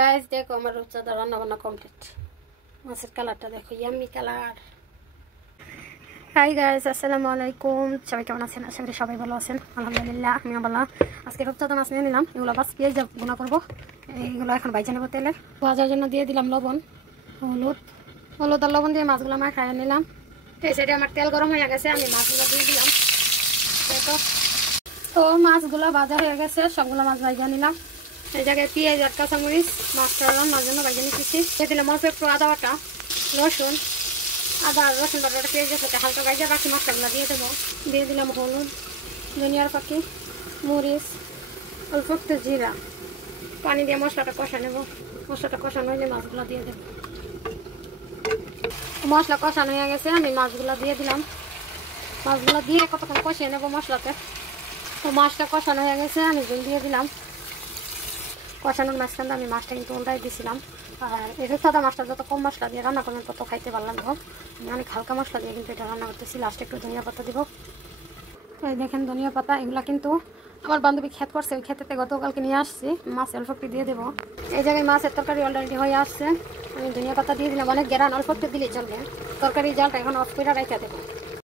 Guys দেখো আমার রূপচাঁদা রান্না বান্না কমপ্লিট। মাছের কালারটা দেখো, ইয়াম্মি কালার। হাই গাইস, আসসালামু আলাইকুম। সবাই কেমন আছেন? আশা করি সবাই ভালো আছেন। আলহামদুলিল্লাহ আমিও ভালো। আজকে রূপচাঁদা মাছ নিয়ে নিলাম। এগুলো বাস পেঁয়াজ ভুনা করবো। এইগুলো এখন ভাজা নেবো তেলে। ভাজার জন্য দিয়ে দিলাম লবণ, হলুদ আর লবণ দিয়ে মাছগুলো আমার খাইয়ে নিলাম। এই সাইডে আমার তেল গরম হয়ে গেছে, আমি মাছগুলো দিয়ে দিলাম। তো মাছগুলো ভাজা হয়ে গেছে, সবগুলো মাছ ভাজা নিলাম। এই জায়গায় পেঁয়াজ আর কাঁচামরিচ মাছটা রান্নার জন্য ভাজা নিতেছি। দিয়ে দিলাম অল্প একটু আদা বাটা, রসুন, আদা আর রসুন বাটাটা পেঁয়াজের সাথে হালকা ভাজা বাকি মশলাগুলো দিয়ে দেবো। দিয়ে দিলাম হলুদ, ধনিয়ার পাখি, মরিচ, অল্প একটু জিরা। পানি দিয়ে মশলাটা কষা নেব। মশলাটা কষানো হলে মাছগুলো দিয়ে দেবো। মশলা কষানো হয়ে গেছে, আমি মাছগুলো দিয়ে দিলাম। মাছগুলো দিয়ে কতক্ষণ কষিয়ে নেবো মশলাতে। তো মাছটা কষানো হয়ে গেছে, আমি ঝোল দিয়ে দিলাম। কষানোর মাঝখানে আমি মাছটা কিন্তু উল্টাই দিয়েছিলাম। আর এই রূপচাঁদা মাছটা যত কম মশলা দিয়ে রান্না করবেন তত খাইতে ভালো লাগবে। আমি অনেক হালকা মশলা দিয়ে কিন্তু এটা রান্না করতেছি। লাস্টে একটু ধনিয়া পাতা দিব। এই দেখেন ধনিয়া পাতা, এগুলা কিন্তু আমার বান্ধবী ক্ষেত করছে, ওই ক্ষেতেতে গতকালকে নিয়ে আসছি। মাছ অল্প একটু দিয়ে দেবো। এই জায়গায় মাছের তরকারি অলরেডি হয়ে আসছে। আমি ধনিয়া পাতা দিয়ে দিলাম। অনেক গেরান, অল্প একটু দিলেই চলবে। তরকারি জালটা এখন অফ করে রেখে দেবো।